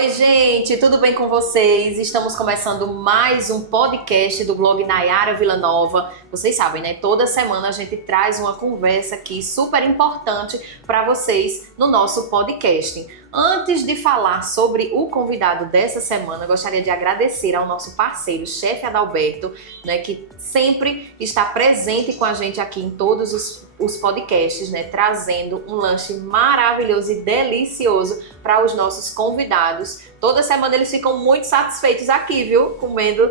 Oi, gente, tudo bem com vocês? Estamos começando mais um podcast do blog Nayara Villanova. Vocês sabem, né? Toda semana a gente traz uma conversa aqui super importante para vocês no nosso podcast. Antes de falar sobre o convidado dessa semana, gostaria de agradecer ao nosso parceiro, chefe Adalberto, né, que sempre está presente com a gente aqui em todos os podcasts, né, trazendo um lanche maravilhoso e delicioso para os nossos convidados. Toda semana eles ficam muito satisfeitos aqui, viu? Comendo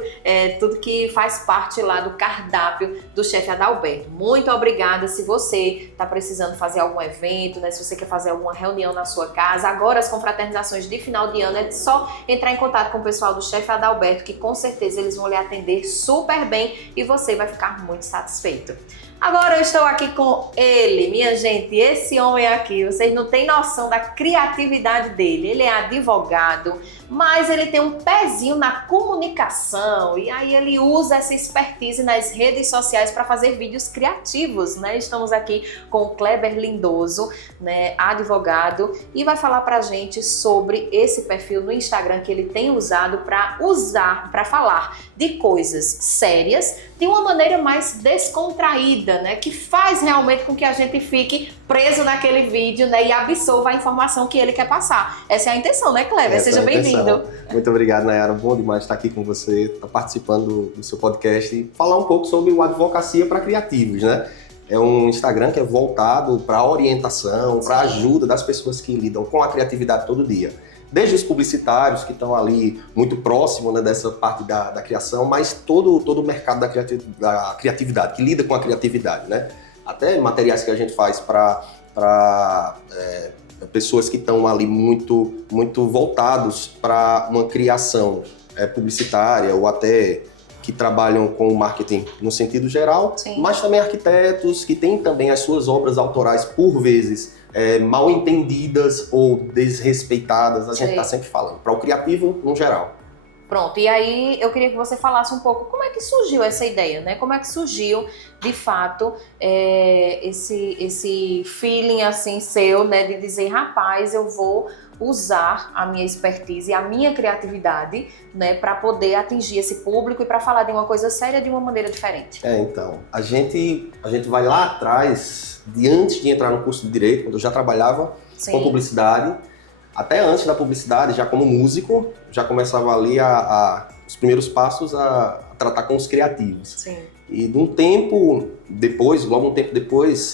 tudo que faz parte lá do cardápio do chefe Adalberto. Muito obrigada. Se você está precisando fazer algum evento, né, se você quer fazer alguma reunião na sua casa, agora as confraternizações de final de ano, é só entrar em contato com o pessoal do chefe Adalberto, que com certeza eles vão lhe atender super bem e você vai ficar muito satisfeito. Agora eu estou aqui com ele, minha gente, esse homem aqui, vocês não têm noção da criatividade dele. Ele é advogado, mas ele tem um pezinho na comunicação e aí ele usa essa expertise nas redes sociais para fazer vídeos criativos, né? Estamos aqui com o Kleber Lindoso, né, advogado, e vai falar pra gente sobre esse perfil no Instagram que ele tem usado para falar de coisas sérias de uma maneira mais descontraída, né, que faz realmente com que a gente fique preso naquele vídeo, né, e absorva a informação que ele quer passar. Essa é a intenção, né, Kleber? Seja bem-vindo. Muito obrigado, Nayara. Bom demais estar aqui com você, estar participando do seu podcast e falar um pouco sobre o Advocacia para Criativos, né? É um Instagram que é voltado para orientação, para ajuda das pessoas que lidam com a criatividade todo dia. Desde os publicitários, que estão ali muito próximos, né, dessa parte da criação, mas todo o mercado da criatividade, que lida com a criatividade, né? Até materiais que a gente faz para pessoas que estão ali muito voltados para uma criação publicitária ou até que trabalham com marketing no sentido geral, sim, mas também arquitetos que têm também as suas obras autorais, por vezes, mal entendidas ou desrespeitadas, a gente está sempre falando, para o criativo no geral. Pronto, e aí eu queria que você falasse um pouco como é que surgiu essa ideia, né? Como é que surgiu, de fato, esse feeling assim seu, né? De dizer, rapaz, eu vou usar a minha expertise e a minha criatividade, né? Para poder atingir esse público e para falar de uma coisa séria de uma maneira diferente. Então, a gente vai lá atrás, antes de entrar no curso de Direito, quando eu já trabalhava com publicidade, até antes da publicidade, já como músico, já começava ali os primeiros passos a tratar com os criativos. Sim. E logo um tempo depois,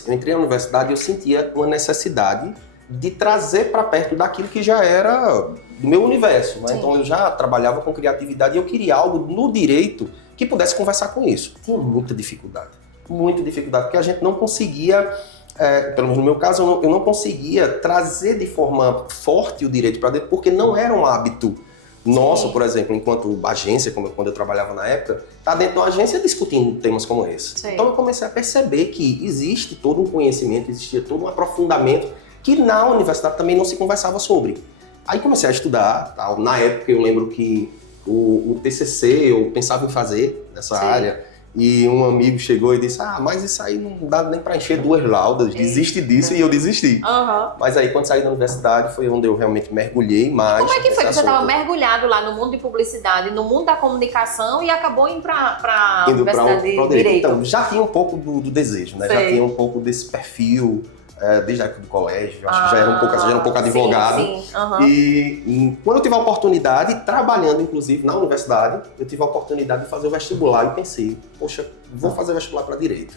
eu entrei na universidade e eu sentia uma necessidade de trazer para perto daquilo que já era do meu universo, né? Então eu já trabalhava com criatividade e eu queria algo no direito que pudesse conversar com isso. Tinha muita dificuldade, porque a gente não conseguia... pelo menos no meu caso, eu não conseguia trazer de forma forte o direito para dentro, porque não era um hábito nosso, por exemplo, enquanto agência, quando eu trabalhava na época, tá dentro da agência discutindo temas como esse. Sim. Então eu comecei a perceber que existe todo um conhecimento, existia todo um aprofundamento que na universidade também não se conversava sobre. Aí comecei a estudar, tal. Na época eu lembro que o TCC eu pensava em fazer nessa área. E um amigo chegou e disse, mas isso aí não dá nem para encher 2 laudas, desiste disso, e eu desisti. Mas aí quando saí da universidade foi onde eu realmente mergulhei mais. E como é que foi que você estava mergulhado lá no mundo de publicidade, no mundo da comunicação e acabou indo para a universidade de Direito? Então, já tinha um pouco do desejo, né? Já tinha um pouco desse perfil. Desde a época do colégio, eu acho que já era um pouco advogado. Sim. E quando eu tive a oportunidade, trabalhando inclusive na universidade, eu tive a oportunidade de fazer o vestibular e pensei, poxa, vou fazer o vestibular para Direito.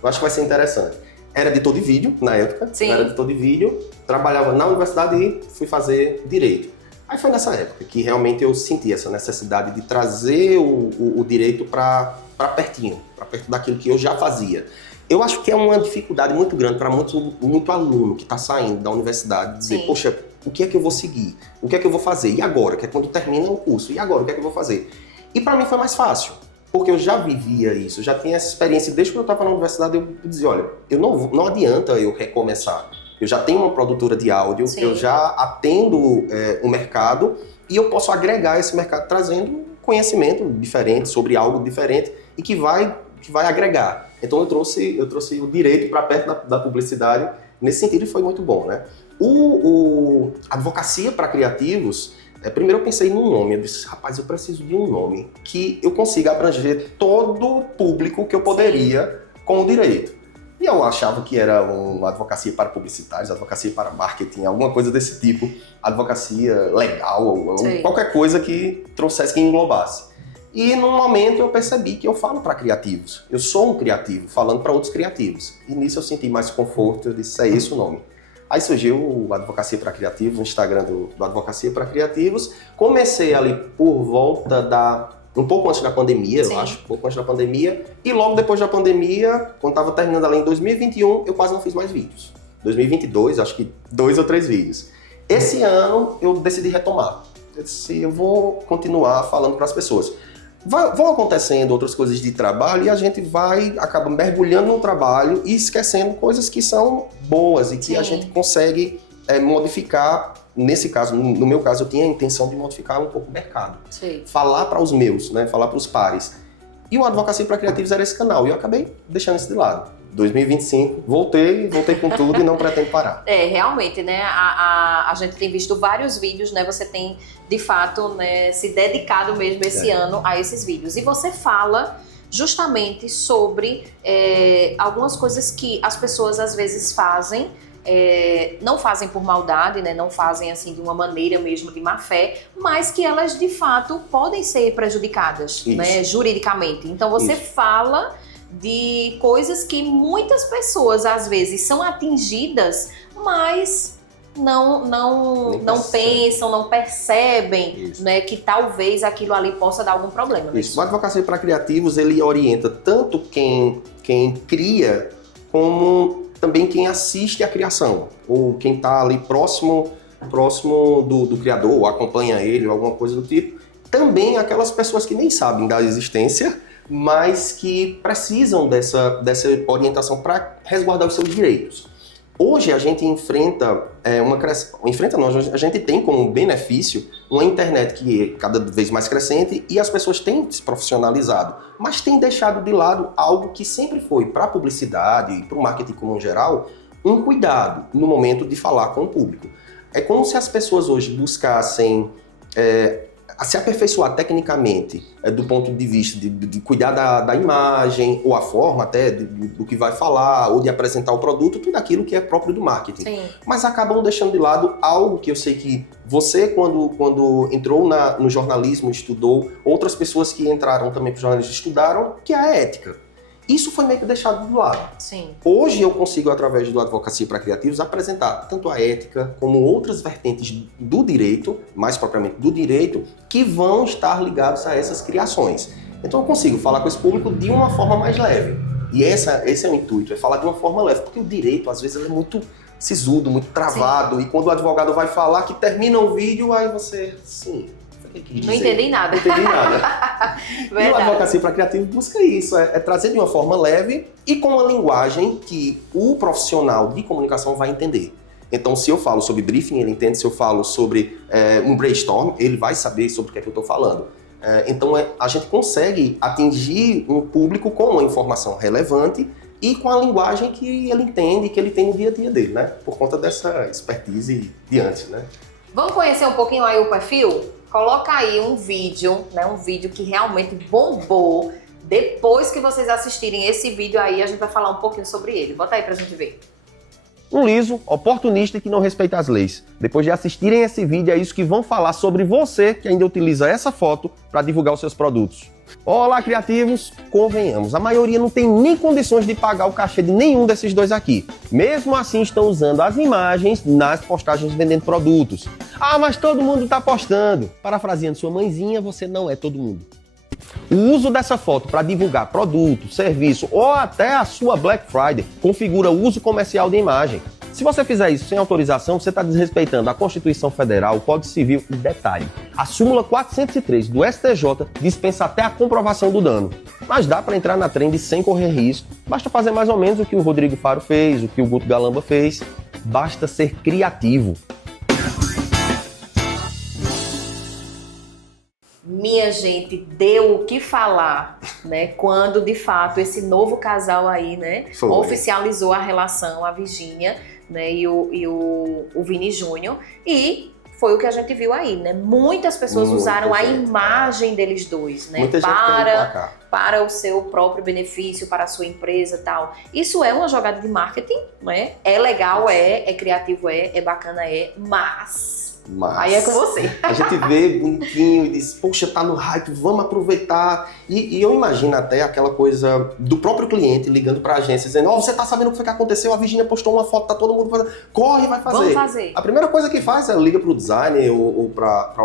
Eu acho que vai ser interessante. Era editor de vídeo na época, era editor de vídeo, trabalhava na universidade e fui fazer Direito. Aí foi nessa época que realmente eu senti essa necessidade de trazer o direito para perto daquilo que eu já fazia. Eu acho que é uma dificuldade muito grande para muito aluno que está saindo da universidade, dizer, poxa, o que é que eu vou seguir? O que é que eu vou fazer? E agora? Que é quando termina o curso. E agora? O que é que eu vou fazer? E para mim foi mais fácil, porque eu já vivia isso, eu já tinha essa experiência. Desde que eu estava na universidade, eu dizia, olha, não adianta eu recomeçar. Eu já tenho uma produtora de áudio, eu já atendo o mercado e eu posso agregar esse mercado trazendo conhecimento diferente sobre algo diferente e que vai agregar. Então eu trouxe o direito para perto da publicidade, nesse sentido foi muito bom, né? A advocacia para criativos Primeiro eu pensei num nome, eu disse, rapaz, eu preciso de um nome que eu consiga abranger todo o público que eu poderia com o direito. E eu achava que era uma advocacia para publicitários, advocacia para marketing, alguma coisa desse tipo, advocacia legal, qualquer coisa que trouxesse, que englobasse. E num momento eu percebi que eu falo para criativos. Eu sou um criativo, falando para outros criativos. E nisso eu senti mais conforto, eu disse, é esse o nome. Aí surgiu o Advocacia para Criativos, o Instagram do Advocacia para Criativos. Comecei ali por volta um pouco antes da pandemia, eu acho, um pouco antes da pandemia. E logo depois da pandemia, quando estava terminando ali em 2021, eu quase não fiz mais vídeos. 2022, acho que 2 ou 3 vídeos. Esse ano eu decidi retomar. Eu disse, eu vou continuar falando para as pessoas. Vão acontecendo outras coisas de trabalho e a gente acaba mergulhando no trabalho e esquecendo coisas que são boas e que a gente consegue modificar. Nesse caso, no meu caso, eu tinha a intenção de modificar um pouco o mercado. Sim. Falar para os meus, né? Falar para os pares. E o Advocacia para Criativos era esse canal e eu acabei deixando isso de lado. 2025, voltei com tudo e não pretendo parar. Realmente, né, a gente tem visto vários vídeos, né, você tem, de fato, né, se dedicado mesmo esse ano a esses vídeos. E você fala justamente sobre algumas coisas que as pessoas às vezes fazem, não fazem por maldade, né, não fazem assim de uma maneira mesmo de má fé, mas que elas, de fato, podem ser prejudicadas, né, juridicamente. Então você fala de coisas que muitas pessoas às vezes são atingidas, mas não pensam, não percebem, né, que talvez aquilo ali possa dar algum problema. Isso. O Advocacia para Criativos, ele orienta tanto quem cria, como também quem assiste à criação, ou quem está ali próximo do criador, ou acompanha ele, ou alguma coisa do tipo. Também aquelas pessoas que nem sabem da existência, mas que precisam dessa orientação para resguardar os seus direitos. Hoje a gente a gente tem como benefício uma internet que é cada vez mais crescente e as pessoas têm se profissionalizado, mas têm deixado de lado algo que sempre foi para a publicidade e para o marketing como um geral, um cuidado no momento de falar com o público. É como se as pessoas hoje buscassem se aperfeiçoar tecnicamente, do ponto de vista de cuidar da imagem, ou a forma até do que vai falar, ou de apresentar o produto, tudo aquilo que é próprio do marketing. Sim. Mas acabam deixando de lado algo que eu sei que você, quando entrou no jornalismo, estudou, outras pessoas que entraram também para o jornalismo estudaram, que é a ética. Isso foi meio que deixado de lado. Sim. Hoje eu consigo, através do Advocacia para Criativos, apresentar tanto a ética como outras vertentes do direito, mais propriamente do direito, que vão estar ligados a essas criações. Então eu consigo falar com esse público de uma forma mais leve. E esse é o intuito, é falar de uma forma leve, porque o direito, às vezes, ele é muito sisudo, muito travado, Sim. E quando o advogado vai falar que termina o vídeo, aí você, sim... Não entendi nada. Não entendi nada. E o Advocacia para Criativo busca isso, é trazer de uma forma leve e com uma linguagem que o profissional de comunicação vai entender. Então, se eu falo sobre briefing, ele entende. Se eu falo sobre um brainstorm, ele vai saber sobre o que é que eu estou falando. Então, a gente consegue atingir um público com uma informação relevante e com a linguagem que ele entende, que ele tem no dia a dia dele, né? Por conta dessa expertise de antes, né? Vamos conhecer um pouquinho aí o perfil? Coloca aí um vídeo, né? Um vídeo que realmente bombou. Depois que vocês assistirem esse vídeo aí, a gente vai falar um pouquinho sobre ele. Bota aí pra gente ver. Um liso, oportunista e que não respeita as leis. Depois de assistirem esse vídeo, é isso que vão falar sobre você que ainda utiliza essa foto para divulgar os seus produtos. Olá, criativos! Convenhamos, a maioria não tem nem condições de pagar o cachê de nenhum desses dois aqui. Mesmo assim, estão usando as imagens nas postagens vendendo produtos. Ah, mas todo mundo está postando. Parafraseando sua mãezinha, você não é todo mundo. O uso dessa foto para divulgar produto, serviço ou até a sua Black Friday configura o uso comercial de imagem. Se você fizer isso sem autorização, você está desrespeitando a Constituição Federal, o Código Civil e detalhe. A súmula 403 do STJ dispensa até a comprovação do dano. Mas dá para entrar na trend sem correr risco. Basta fazer mais ou menos o que o Rodrigo Faro fez, o que o Guto Galamba fez. Basta ser criativo. Minha gente, deu o que falar, né? Quando, de fato, esse novo casal aí, né? Foi. Oficializou a relação, a Virgínia, né? E o Vini Júnior. E foi o que a gente viu aí, né? Muitas pessoas usaram a imagem deles dois, né? Muita gente para o seu próprio benefício, para a sua empresa e tal. Isso é uma jogada de marketing, né? É legal, é criativo, é bacana, mas aí é com você. A gente vê bonitinho e diz, poxa, tá no hype, vamos aproveitar. E eu imagino até aquela coisa do próprio cliente ligando pra agência, dizendo, você tá sabendo o que foi que aconteceu? A Virgínia postou uma foto, tá todo mundo fazendo. Corre, vai fazer. Vamos fazer. A primeira coisa que faz é liga pro designer ou para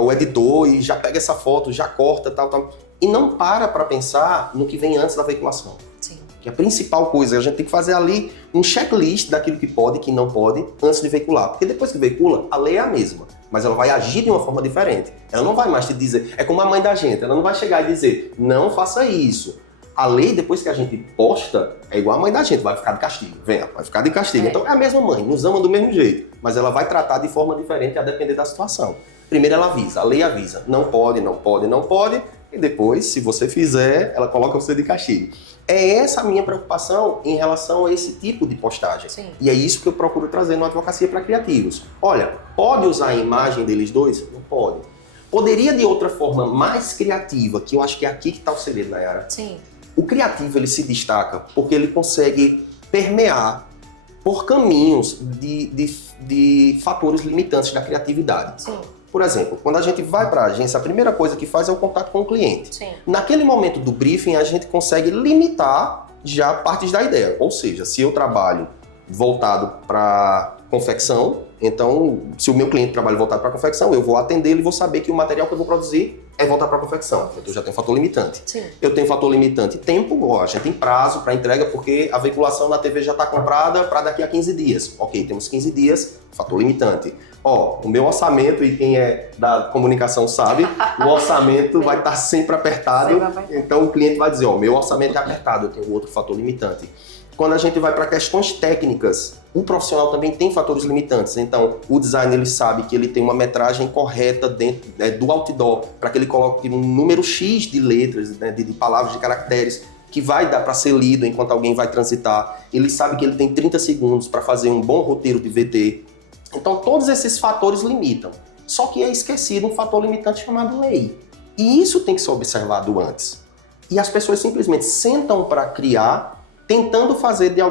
o editor e já pega essa foto, já corta, tal. E não para pensar no que vem antes da veiculação. Sim. Que a principal coisa, a gente tem que fazer ali um checklist daquilo que pode e que não pode antes de veicular. Porque depois que veicula, a lei é a mesma, mas ela vai agir de uma forma diferente. Ela não vai mais te dizer, é como a mãe da gente, ela não vai chegar e dizer, não faça isso. A lei, depois que a gente posta, é igual a mãe da gente, vai ficar de castigo. Vem, vai ficar de castigo. Então é a mesma mãe, nos ama do mesmo jeito, mas ela vai tratar de forma diferente a depender da situação. Primeiro ela avisa, a lei avisa, não pode, não pode, não pode, e depois, se você fizer, ela coloca você de castigo. É essa a minha preocupação em relação a esse tipo de postagem. Sim. E é isso que eu procuro trazer no Advocacia para Criativos. Olha, pode usar a imagem deles dois? Não pode. Poderia de outra forma mais criativa, que eu acho que é aqui que está o segredo, Nayara. Sim. O criativo ele se destaca porque ele consegue permear por caminhos de fatores limitantes da criatividade. Sim. Por exemplo, quando a gente vai para a agência, a primeira coisa que faz é o contato com o cliente. Sim. Naquele momento do briefing, a gente consegue limitar já partes da ideia. Ou seja, se eu trabalho voltado para confecção, então, se o meu cliente trabalha voltado para confecção, eu vou atendê-lo e vou saber que o material que eu vou produzir é voltado para confecção. Então, eu já tenho fator limitante. Sim. Eu tenho fator limitante tempo, a gente tem prazo para entrega, porque a veiculação na TV já está comprada para daqui a 15 dias. Ok, temos 15 dias, fator limitante. O meu orçamento, e quem é da comunicação sabe, o orçamento vai estar sempre apertado. Então, o cliente vai dizer, meu orçamento é apertado, eu tenho outro fator limitante. Quando a gente vai para questões técnicas, o profissional também tem fatores limitantes. Então, o designer ele sabe que ele tem uma metragem correta dentro do outdoor, para que ele coloque um número X de letras, né, de palavras, de caracteres, que vai dar para ser lido enquanto alguém vai transitar. Ele sabe que ele tem 30 segundos para fazer um bom roteiro de VT. Então, todos esses fatores limitam. Só que é esquecido um fator limitante chamado lei. E isso tem que ser observado antes. E as pessoas simplesmente sentam para criar, tentando fazer de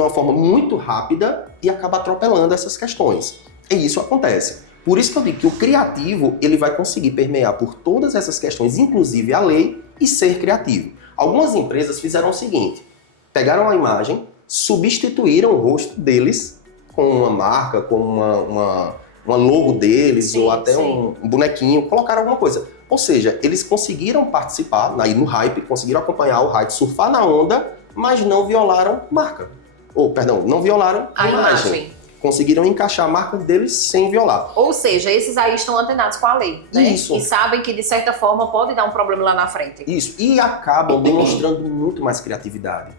uma forma muito rápida e acaba atropelando essas questões. E isso acontece. Por isso que eu digo que o criativo ele vai conseguir permear por todas essas questões, inclusive a lei, e ser criativo. Algumas empresas fizeram o seguinte, pegaram a imagem, substituíram o rosto deles com uma marca, com uma logo deles, ou até um bonequinho, colocaram alguma coisa. Ou seja, eles conseguiram participar no hype, conseguiram acompanhar o hype, surfar na onda, mas não violaram marca. Não violaram a imagem. Conseguiram encaixar a marca deles sem violar. Ou seja, esses aí estão antenados com a lei, né? Isso. E sabem que, de certa forma, pode dar um problema lá na frente. Isso. E acabam demonstrando muito mais criatividade.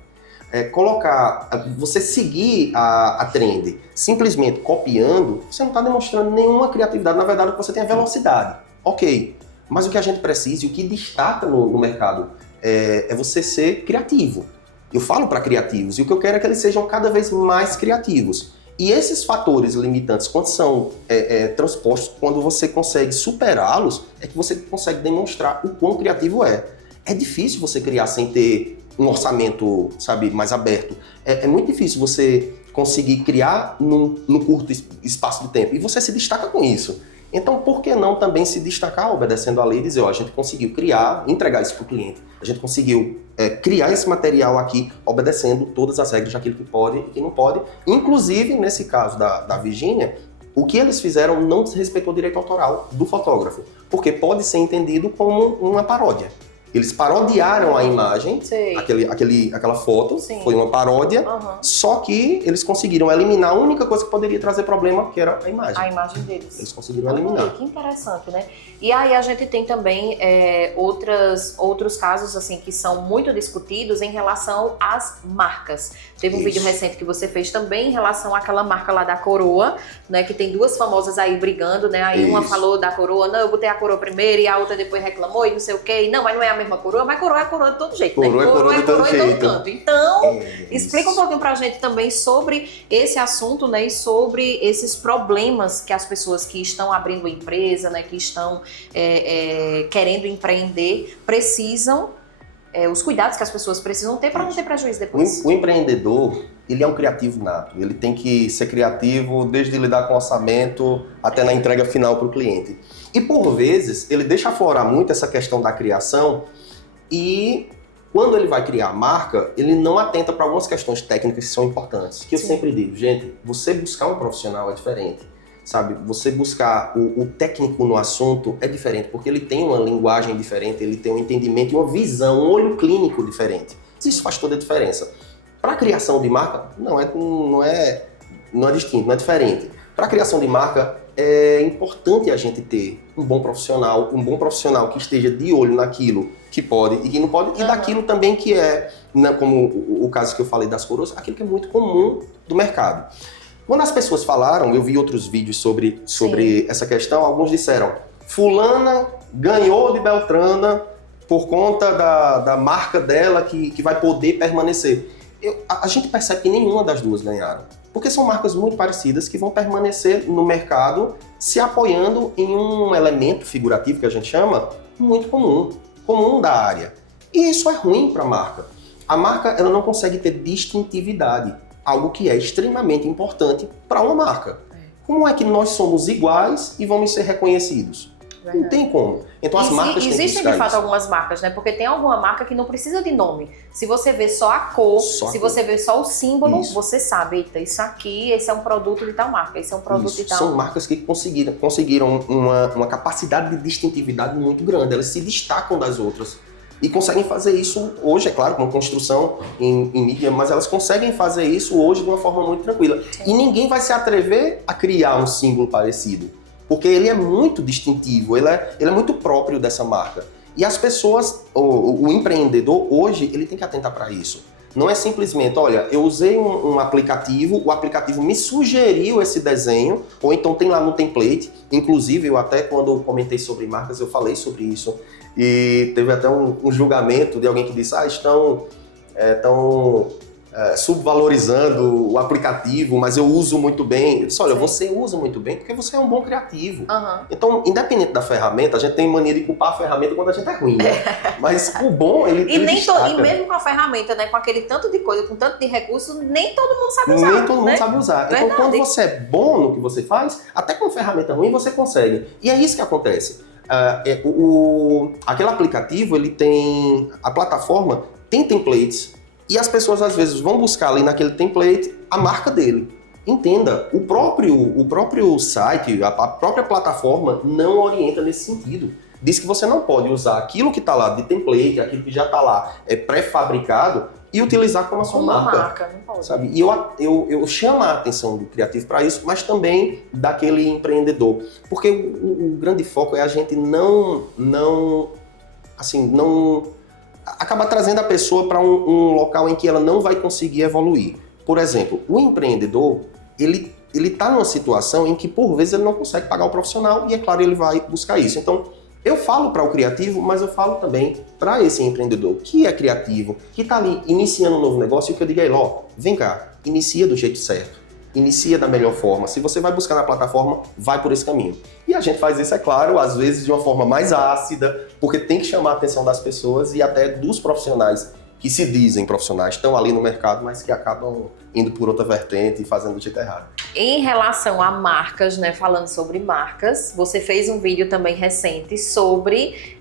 Você seguir a trend simplesmente copiando, você não está demonstrando nenhuma criatividade. Na verdade, o que você tem é velocidade. Ok. Mas o que a gente precisa e o que destaca no mercado é você ser criativo. Eu falo para criativos e o que eu quero é que eles sejam cada vez mais criativos. E esses fatores limitantes, quando são transpostos, quando você consegue superá-los, é que você consegue demonstrar o quão criativo é. É difícil você criar sem ter um orçamento, mais aberto. É muito difícil você conseguir criar num curto espaço de tempo. E você se destaca com isso. Então, por que não também se destacar obedecendo à lei e dizer, a gente conseguiu criar, entregar isso para o cliente. A gente conseguiu criar esse material aqui, obedecendo todas as regras daquilo que pode e que não pode. Inclusive, nesse caso da Virgínia, o que eles fizeram não respeitou o direito autoral do fotógrafo, porque pode ser entendido como uma paródia. Eles parodiaram a imagem, aquela foto, Sim. Foi uma paródia, só que eles conseguiram eliminar a única coisa que poderia trazer problema, que era a imagem. A imagem deles. Eles conseguiram eliminar. Que interessante, né? E aí a gente tem também outros casos assim que são muito discutidos em relação às marcas. Teve um vídeo recente que você fez também em relação àquela marca lá da coroa, né? Que tem duas famosas aí brigando, né? Aí uma falou da coroa, não, eu botei a coroa primeiro, e a outra depois reclamou e não sei o quê. E não, mas não é a mesma coroa, mas coroa é coroa de todo jeito, né? Coroa é coroa de todo canto. Então, explica um pouquinho pra gente também sobre esse assunto, né? E sobre esses problemas que as pessoas que estão abrindo empresa, né? Que estão querendo empreender, precisam, os cuidados que as pessoas precisam ter para não ter prejuízo depois. O empreendedor, ele é um criativo nato. Ele tem que ser criativo desde lidar com orçamento até na entrega final para o cliente. E por vezes, ele deixa aflorar muito essa questão da criação e quando ele vai criar a marca, ele não atenta para algumas questões técnicas que são importantes. Que eu sempre digo, gente, você buscar um profissional é diferente. Sabe, você buscar o técnico no assunto é diferente, porque ele tem uma linguagem diferente, ele tem um entendimento e uma visão, um olho clínico diferente. Isso faz toda a diferença. Para a criação de marca, não é distinto, não é diferente. Para a criação de marca, é importante a gente ter um bom profissional que esteja de olho naquilo que pode e que não pode, e daquilo também que é, como o caso que eu falei das coroas, aquilo que é muito comum do mercado. Quando as pessoas falaram, eu vi outros vídeos sobre essa questão, alguns disseram, fulana ganhou de Beltrana por conta da marca dela que vai poder permanecer. A gente percebe que nenhuma das duas ganharam, porque são marcas muito parecidas que vão permanecer no mercado se apoiando em um elemento figurativo que a gente chama muito comum da área. E isso é ruim para a marca. A marca ela não consegue ter distintividade. Algo que é extremamente importante para uma marca. Como é que nós somos iguais e vamos ser reconhecidos? Verdade. Não tem como. Então as marcas têm que existem de fato algumas marcas, né? Porque tem alguma marca que não precisa de nome. Se você vê só a cor, você vê só o símbolo, você sabe, eita, isso aqui, esse é um produto de tal marca, esse é um produto de tal... São marcas que conseguiram uma capacidade de distintividade muito grande. Elas se destacam das outras. E conseguem fazer isso hoje, é claro, com construção em mídia, mas elas conseguem fazer isso hoje de uma forma muito tranquila. Sim. E ninguém vai se atrever a criar um símbolo parecido, porque ele é muito distintivo, ele é muito próprio dessa marca. E as pessoas, o empreendedor hoje, ele tem que atentar para isso. Não é simplesmente, olha, eu usei um aplicativo, o aplicativo me sugeriu esse desenho, ou então tem lá no template. Inclusive, eu até quando comentei sobre marcas, eu falei sobre isso. E teve até um julgamento de alguém que disse, estão subvalorizando o aplicativo, mas eu uso muito bem. Eu disse, olha, você usa muito bem porque você é um bom criativo. Então, independente da ferramenta, a gente tem mania de culpar a ferramenta quando a gente é ruim, né? Mas o bom, ele destaca. E mesmo com a ferramenta, né, com aquele tanto de coisa, com tanto de recurso, nem todo mundo sabe usar. Nem todo mundo sabe usar. Então, quando você é bom no que você faz, até com ferramenta ruim você consegue. E é isso que acontece. Aquele aplicativo, a plataforma tem templates e as pessoas às vezes vão buscar ali naquele template a marca dele. Entenda, o próprio site, a própria plataforma não orienta nesse sentido. Diz que você não pode usar aquilo que está lá de template, aquilo que já está lá pré-fabricado e utilizar como a sua marca. Não pode. Sabe? E eu chamo a atenção do criativo para isso, mas também daquele empreendedor. Porque o grande foco é a gente não acaba trazendo a pessoa para um local em que ela não vai conseguir evoluir. Por exemplo, o empreendedor, ele está numa situação em que por vezes ele não consegue pagar o profissional e é claro, ele vai buscar isso. Então, eu falo para o criativo, mas eu falo também para esse empreendedor que é criativo, que está ali iniciando um novo negócio, e o que eu digo é, vem cá, inicia do jeito certo, inicia da melhor forma. Se você vai buscar na plataforma, vai por esse caminho. E a gente faz isso, é claro, às vezes de uma forma mais ácida, porque tem que chamar a atenção das pessoas e até dos profissionais que se dizem profissionais, estão ali no mercado, mas que acabam indo por outra vertente e fazendo do jeito errado. Em relação a marcas, né, falando sobre marcas, você fez um vídeo também recente sobre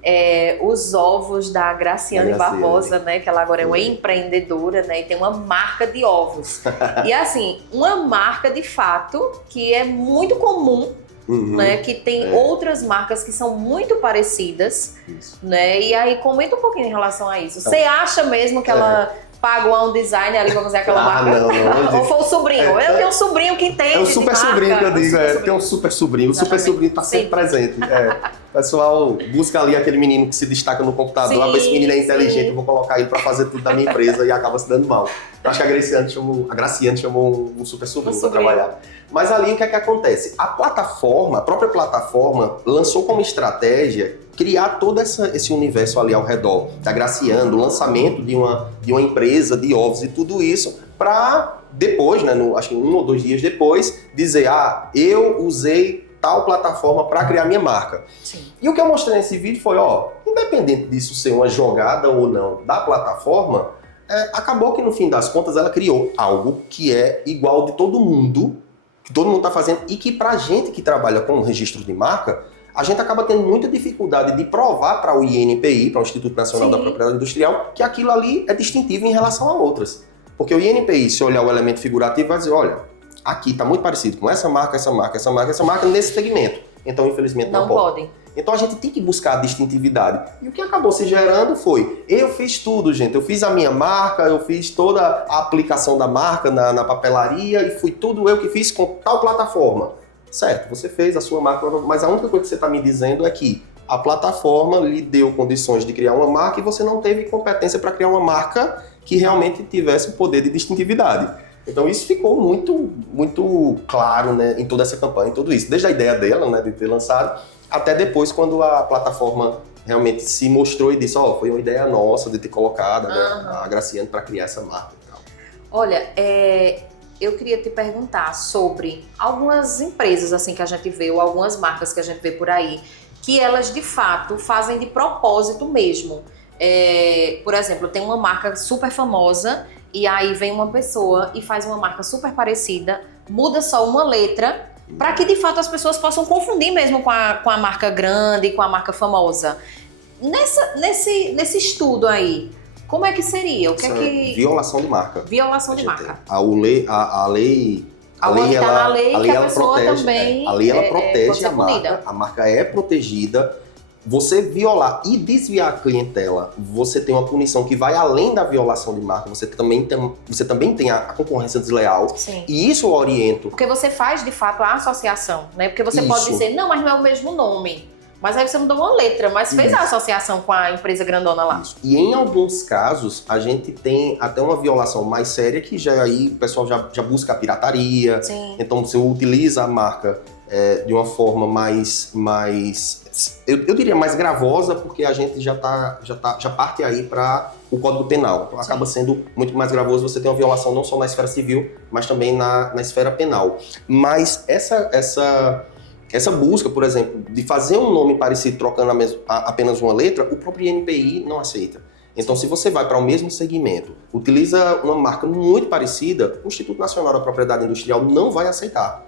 os ovos da Graciane Barbosa, né, que ela agora é uma empreendedora, né, e tem uma marca de ovos. E assim, uma marca de fato que é muito comum, né, que tem outras marcas que são muito parecidas, né? E aí comenta um pouquinho em relação a isso. Você acha mesmo que ela pagou a um designer ali pra fazer aquela marca? Não. Ou foi o sobrinho? Eu tenho um sobrinho que entende. É o super de sobrinho marca. Que eu digo, tem um super sobrinho. O super sobrinho tá sempre presente. pessoal busca ali aquele menino que se destaca no computador. Esse menino é inteligente, eu vou colocar ele para fazer tudo da minha empresa e acaba se dando mal. Eu acho que a Graciane chamou um super sobrinho para trabalhar. Mas ali o que é que acontece? A própria plataforma lançou como estratégia criar todo esse universo ali ao redor da Graciane, do lançamento de uma empresa de ovos e tudo isso, para depois, né, acho que 1 ou 2 dias depois, dizer, eu usei tal plataforma para criar minha marca. Sim. E o que eu mostrei nesse vídeo foi, independente disso ser uma jogada ou não da plataforma, acabou que no fim das contas ela criou algo que é igual de todo mundo, que todo mundo está fazendo, e que pra gente que trabalha com registro de marca, a gente acaba tendo muita dificuldade de provar para o INPI, para o Instituto Nacional da Propriedade Industrial, que aquilo ali é distintivo em relação a outras. Porque o INPI, se olhar o elemento figurativo, vai dizer, olha, aqui está muito parecido com essa marca, nesse segmento. Então, infelizmente, não pode. Então, a gente tem que buscar a distintividade. E o que acabou se gerando foi, eu fiz tudo, gente. Eu fiz a minha marca, eu fiz toda a aplicação da marca na papelaria e fui tudo eu que fiz com tal plataforma. Certo, você fez a sua marca, mas a única coisa que você está me dizendo é que a plataforma lhe deu condições de criar uma marca e você não teve competência para criar uma marca que realmente tivesse o poder de distintividade. Então isso ficou muito, muito claro, né, em toda essa campanha, em tudo isso. Desde a ideia dela, né, de ter lançado, até depois quando a plataforma realmente se mostrou e disse, foi uma ideia nossa de ter colocado, né, a Graciane para criar essa marca e tal. Olha, eu queria te perguntar sobre algumas empresas assim que a gente vê, ou algumas marcas que a gente vê por aí, que elas de fato fazem de propósito mesmo. Por exemplo, tem uma marca super famosa e aí vem uma pessoa e faz uma marca super parecida, muda só uma letra, para que de fato as pessoas possam confundir mesmo com a marca grande, com a marca famosa. Nesse estudo aí, como é que seria? O que é que... Violação de marca. Violação de marca. A lei ela protege a marca. A marca é protegida. Você violar e desviar a clientela, você tem uma punição que vai além da violação de marca. Você também tem a concorrência desleal. Sim. E isso eu oriento. Porque você faz de fato a associação, né? Porque você pode dizer, não, mas não é o mesmo nome. Mas aí você mudou uma letra, mas fez a associação com a empresa grandona lá. Isso. E em alguns casos, a gente tem até uma violação mais séria, que já aí o pessoal já busca a pirataria. Sim. Então você utiliza a marca de uma forma mais eu diria mais gravosa, porque a gente já parte aí para o Código Penal. Então acaba sendo muito mais gravoso, você tem uma violação não só na esfera civil, mas também na esfera penal. Mas essa busca, por exemplo, de fazer um nome parecido trocando apenas uma letra, o próprio INPI não aceita. Então, se você vai para o mesmo segmento, utiliza uma marca muito parecida, o Instituto Nacional da Propriedade Industrial não vai aceitar.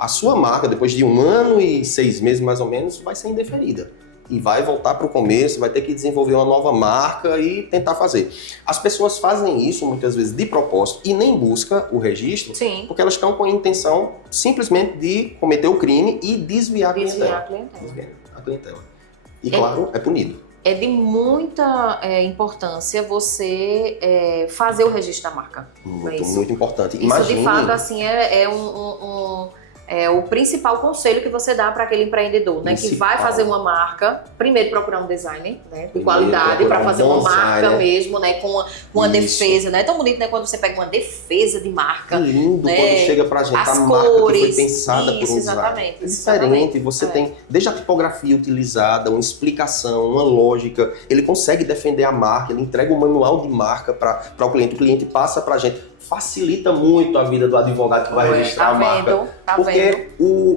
A sua marca, depois de 1 ano e 6 meses mais ou menos, vai ser indeferida. E vai voltar para o começo, vai ter que desenvolver uma nova marca e tentar fazer. As pessoas fazem isso muitas vezes de propósito e nem buscam o registro, porque elas estão com a intenção simplesmente de cometer o crime e desviar a clientela. E claro, é punido. É de muita importância você fazer o registro da marca. Muito importante. Isso de fato assim, é o principal conselho que você dá para aquele empreendedor, né? Que vai fazer uma marca, primeiro procurar um designer, né? De qualidade, para fazer uma marca mesmo, né? Com uma defesa, né? É tão bonito, né? Quando você pega uma defesa de marca. Que lindo, né? Quando chega pra gente a marca que foi pensada por um designer. É diferente, você tem desde a tipografia utilizada, uma explicação, uma lógica, ele consegue defender a marca, ele entrega um manual de marca para o cliente passa pra gente. Facilita muito a vida do advogado que vai registrar a marca.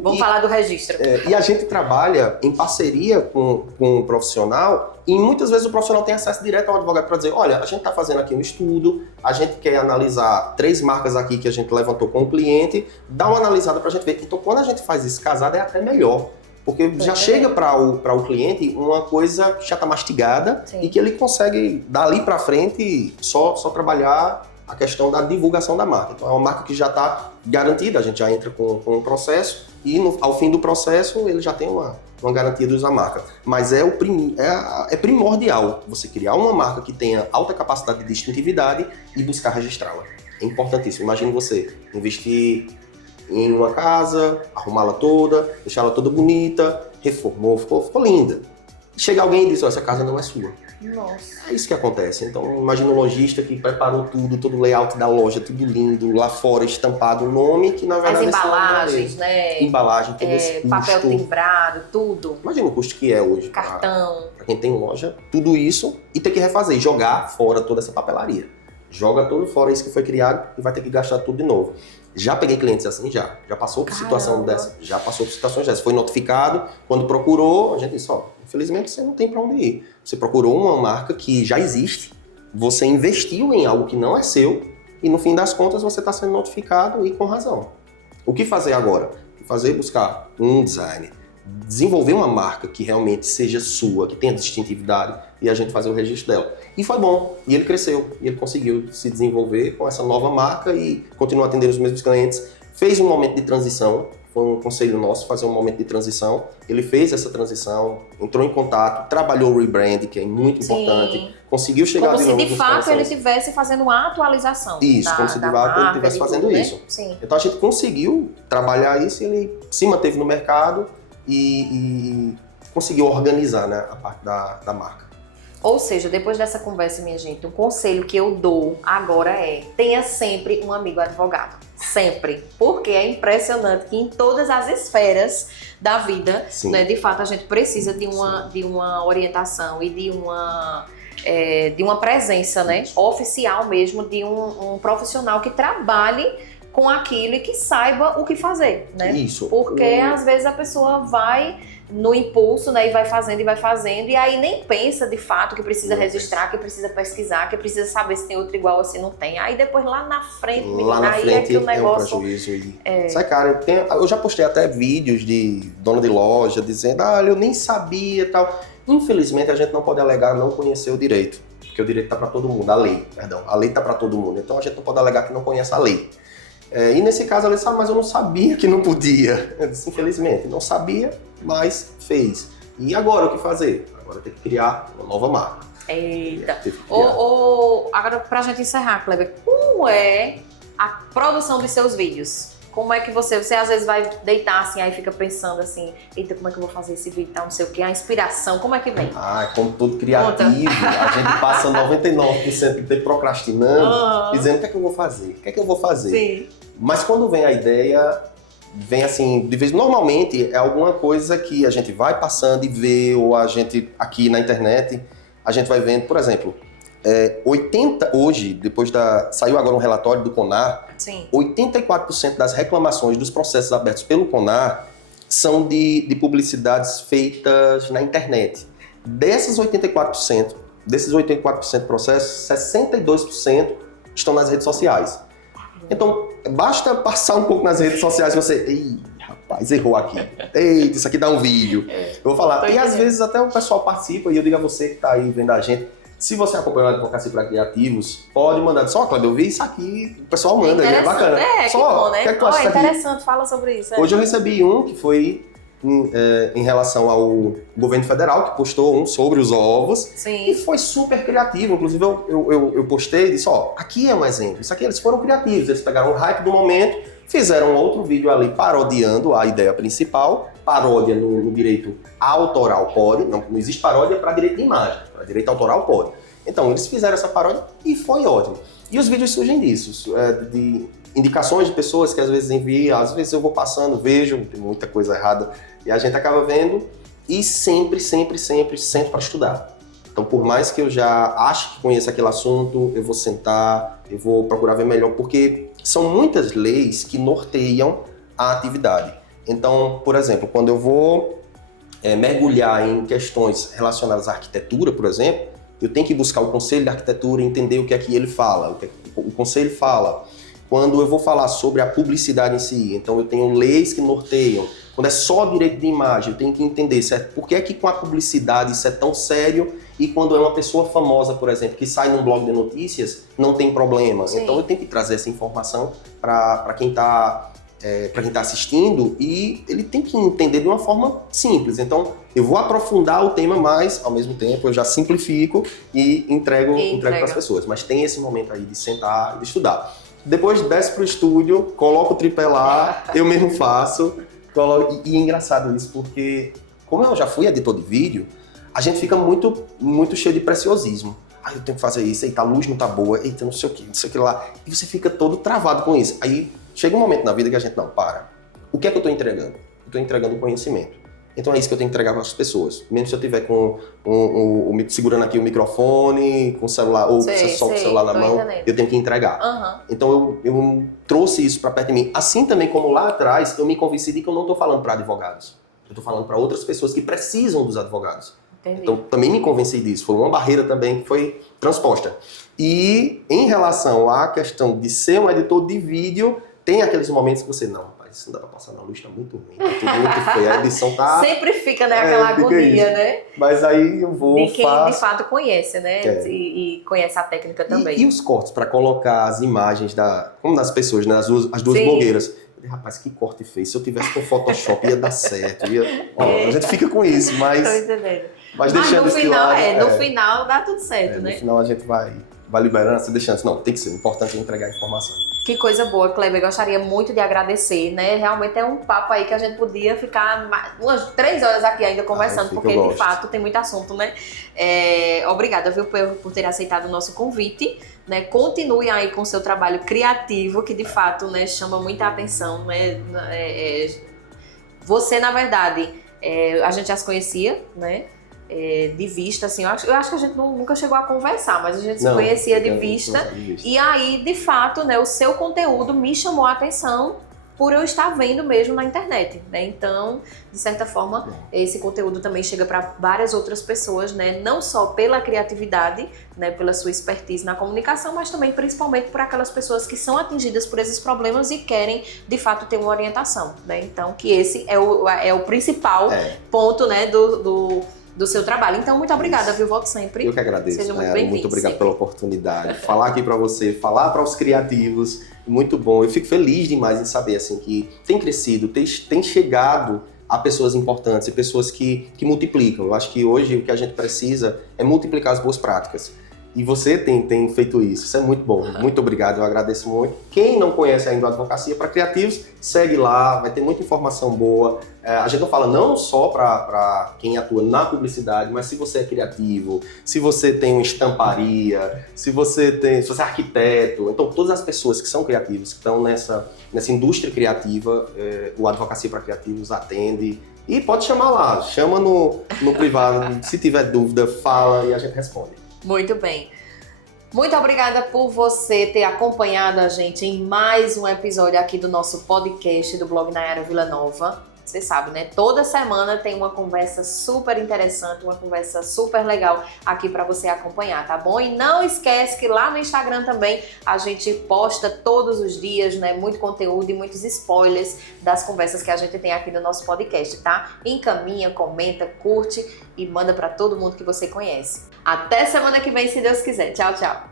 Vamos falar do registro. E a gente trabalha em parceria com o profissional e muitas vezes o profissional tem acesso direto ao advogado para dizer, olha, a gente está fazendo aqui um estudo, a gente quer analisar 3 marcas aqui que a gente levantou com o cliente, dá uma analisada para a gente ver. Então, quando a gente faz isso casado, é até melhor. Porque já chega para o cliente uma coisa que já está mastigada e que ele consegue, dali para frente, só trabalhar a questão da divulgação da marca. Então é uma marca que já está garantida, a gente já entra com um processo e ao fim do processo ele já tem uma garantia de usar a marca. Mas é primordial você criar uma marca que tenha alta capacidade de distintividade e buscar registrá-la. É importantíssimo. Imagine você investir em uma casa, arrumá-la toda, deixá-la toda bonita reformou, ficou linda. Chega alguém e diz, essa casa não é sua. Nossa. É isso que acontece. Então, imagina um lojista que preparou tudo, todo o layout da loja, tudo lindo, lá fora estampado o nome, que na verdade as embalagens, né? Embalagem, todo esse custo. Papel timbrado, tudo. Imagina o custo que é hoje. Cartão. Pra quem tem loja, tudo isso, e ter que refazer, jogar fora toda essa papelaria. Joga tudo fora isso que foi criado e vai ter que gastar tudo de novo. Já peguei clientes assim, já passou por situação dessa, já passou por situações dessas. Foi notificado, quando procurou, a gente disse, infelizmente você não tem para onde ir. Você procurou uma marca que já existe, você investiu em algo que não é seu e no fim das contas você está sendo notificado e com razão. O que fazer agora? Buscar um design, desenvolver uma marca que realmente seja sua, que tenha distintividade e a gente fazer o registro dela. E foi bom, e ele cresceu, e ele conseguiu se desenvolver com essa nova marca e continuar atendendo os mesmos clientes. Fez um momento de transição, foi um conselho nosso fazer um momento de transição. Ele fez essa transição, entrou em contato, trabalhou o rebrand, que é muito importante, conseguiu chegar como se de fato ele estivesse fazendo uma atualização. Isso, como se de fato ele estivesse fazendo isso. Né? Sim. Então a gente conseguiu trabalhar isso e ele se manteve no mercado e conseguiu organizar, né, a parte da marca. Ou seja, depois dessa conversa, minha gente, um conselho que eu dou agora é: tenha sempre um amigo advogado. Sempre. Porque é impressionante que em todas as esferas da vida, né, de fato, a gente precisa de uma orientação e de uma presença, né, oficial mesmo, de um profissional que trabalhe com aquilo e que saiba o que fazer, né? Isso. Porque às vezes a pessoa vai no impulso, né, e vai fazendo, e aí nem pensa de fato que precisa registrar, que precisa pesquisar, que precisa saber se tem outro igual ou se não tem. Aí depois lá na frente, aí é que o negócio... É um prejuízo. Sabe, cara, eu já postei até vídeos de dona de loja dizendo, eu nem sabia e tal. Infelizmente a gente não pode alegar não conhecer o direito, porque o direito tá para todo mundo, a lei tá para todo mundo, então a gente não pode alegar que não conhece a lei. E nesse caso ela disse, mas eu não sabia que não podia. Eu disse, infelizmente, não sabia, mas fez. E agora o que fazer? Agora tem que criar uma nova marca. Eita. Agora, pra gente encerrar, Kleber, como é a produção dos seus vídeos? Como é que você às vezes vai deitar assim, aí fica pensando assim, eita, como é que eu vou fazer esse vídeo, não sei o que, a inspiração, como é que vem? Como todo criativo, a gente passa 99% do tempo procrastinando, dizendo o que é que eu vou fazer, Sim. Mas quando vem a ideia, vem assim, de vez normalmente é alguma coisa que a gente vai passando e vê, ou a gente aqui na internet, a gente vai vendo, por exemplo, hoje, saiu agora um relatório do CONAR, Sim. 84% das reclamações dos processos abertos pelo CONAR são de publicidades feitas na internet. Desses 84% de processos, 62% estão nas redes sociais. Então, basta passar um pouco nas redes sociais e você... Rapaz, errou aqui. Eita, isso aqui dá um vídeo. Eu vou falar. E às vezes até o pessoal participa e eu digo a você que está aí vendo a gente, se você acompanha a Advocacia para Criativos, pode mandar. Só, Cláudio, eu vi isso aqui, o pessoal manda, é bacana. Que bom, né? É interessante, fala sobre isso. Hoje eu recebi um que foi em relação ao governo federal, que postou um sobre os ovos. Sim. E foi super criativo. Inclusive eu postei e disse, aqui é um exemplo. Isso aqui eles foram criativos, eles pegaram o hype do momento, fizeram outro vídeo ali parodiando a ideia principal. Paródia no direito autoral pode, não existe paródia para direito de imagem, para direito autoral pode. Então eles fizeram essa paródia e foi ótimo. E os vídeos surgem disso, de indicações de pessoas que às vezes enviam, às vezes eu vou passando, vejo, tem muita coisa errada, e a gente acaba vendo e sempre sento para estudar. Então, por mais que eu já ache que conheça aquele assunto, eu vou sentar, eu vou procurar ver melhor, porque são muitas leis que norteiam a atividade. Então, por exemplo, quando eu vou mergulhar em questões relacionadas à arquitetura, por exemplo, eu tenho que buscar o Conselho de Arquitetura e entender o que é que ele fala, o que o Conselho fala. Quando eu vou falar sobre a publicidade em si, então eu tenho leis que norteiam. Quando é só direito de imagem, eu tenho que entender, certo? Por que é que com a publicidade isso é tão sério e quando é uma pessoa famosa, por exemplo, que sai num blog de notícias, não tem problema. Sim. Então eu tenho que trazer essa informação para quem está assistindo e ele tem que entender de uma forma simples. Então eu vou aprofundar o tema, mas ao mesmo tempo eu já simplifico e entrego para as pessoas. Mas tem esse momento aí de sentar e de estudar. Depois desce pro estúdio, coloco o tripé lá, eu mesmo faço. E é engraçado isso, porque como eu já fui editor de vídeo, a gente fica muito, muito cheio de preciosismo. Ah, eu tenho que fazer isso, eita, a luz não tá boa, eita, não sei o que, não sei o que lá. E você fica todo travado com isso. Aí chega um momento na vida que a gente, não, para. O que é que eu tô entregando? Eu tô entregando conhecimento. Então é isso que eu tenho que entregar para as pessoas. Mesmo se eu tiver segurando aqui o microfone, com o celular, ou só com o celular na mão, eu tenho que entregar. Então eu trouxe isso para perto de mim. Assim também como lá atrás, eu me convenci de que eu não estou falando para advogados. Eu estou falando para outras pessoas que precisam dos advogados. Entendi. Então também me convenci disso. Foi uma barreira também que foi transposta. E em relação à questão de ser um editor de vídeo, tem aqueles momentos que você, não, rapaz, isso não dá pra passar na luz, tá muito ruim, tá tudo muito feio, a edição tá... Sempre fica, né, aquela agonia, né? Mas aí eu vou, de quem de fato conhece, né? E conhece a técnica também. E os cortes para colocar as imagens como das pessoas, né, as duas blogueiras. Eu falei, rapaz, que corte fez? Se eu tivesse com Photoshop ia dar certo. A gente fica com isso, mas... Tô entendendo. Mas deixando no final, lado, no final dá tudo certo, né? No final a gente vai liberando, assim, deixando. Não, tem que ser. O importante é entregar a informação. Que coisa boa, Kleber. Gostaria muito de agradecer, né? Realmente é um papo aí que a gente podia ficar umas 3 horas aqui ainda conversando, porque de fato tem muito assunto, né? Obrigada, viu, por ter aceitado o nosso convite. Né? Continue aí com o seu trabalho criativo, que de fato, né, chama muita atenção, né? Você, na verdade, a gente já se conhecia, né? De vista, assim, eu acho que a gente nunca chegou a conversar, mas a gente se conhecia de vista. E aí, de fato, né, o seu conteúdo me chamou a atenção por eu estar vendo mesmo na internet, né? Então, de certa forma, esse conteúdo também chega para várias outras pessoas, né? Não só pela criatividade, né, pela sua expertise na comunicação, mas também principalmente por aquelas pessoas que são atingidas por esses problemas e querem, de fato, ter uma orientação, né? Então, que esse é o principal ponto, né, do seu trabalho. Então, muito obrigada, viu? Volto sempre. Eu que agradeço. Seja muito bem-vindo. Muito obrigado pela oportunidade. Falar aqui para você, falar para os criativos, muito bom. Eu fico feliz demais em saber, assim, que tem crescido, tem chegado a pessoas importantes e pessoas que multiplicam. Eu acho que hoje o que a gente precisa é multiplicar as boas práticas. E você tem feito isso é muito bom. Muito obrigado, eu agradeço muito. Quem não conhece ainda a Advocacia para Criativos, segue lá, vai ter muita informação boa. A gente não fala não só para quem atua na publicidade, mas se você é criativo, se você tem uma estamparia, se você é arquiteto, então todas as pessoas que são criativos, que estão nessa indústria criativa, o Advocacia para Criativos atende. E pode chamar lá, chama no privado, se tiver dúvida, fala e a gente responde. Muito bem. Muito obrigada por você ter acompanhado a gente em mais um episódio aqui do nosso podcast do blog Nayara Villanova. Você sabe, né? Toda semana tem uma conversa super interessante, uma conversa super legal aqui para você acompanhar, tá bom? E não esquece que lá no Instagram também a gente posta todos os dias, né? Muito conteúdo e muitos spoilers das conversas que a gente tem aqui no nosso podcast, tá? Encaminha, comenta, curte e manda para todo mundo que você conhece. Até semana que vem, se Deus quiser. Tchau, tchau!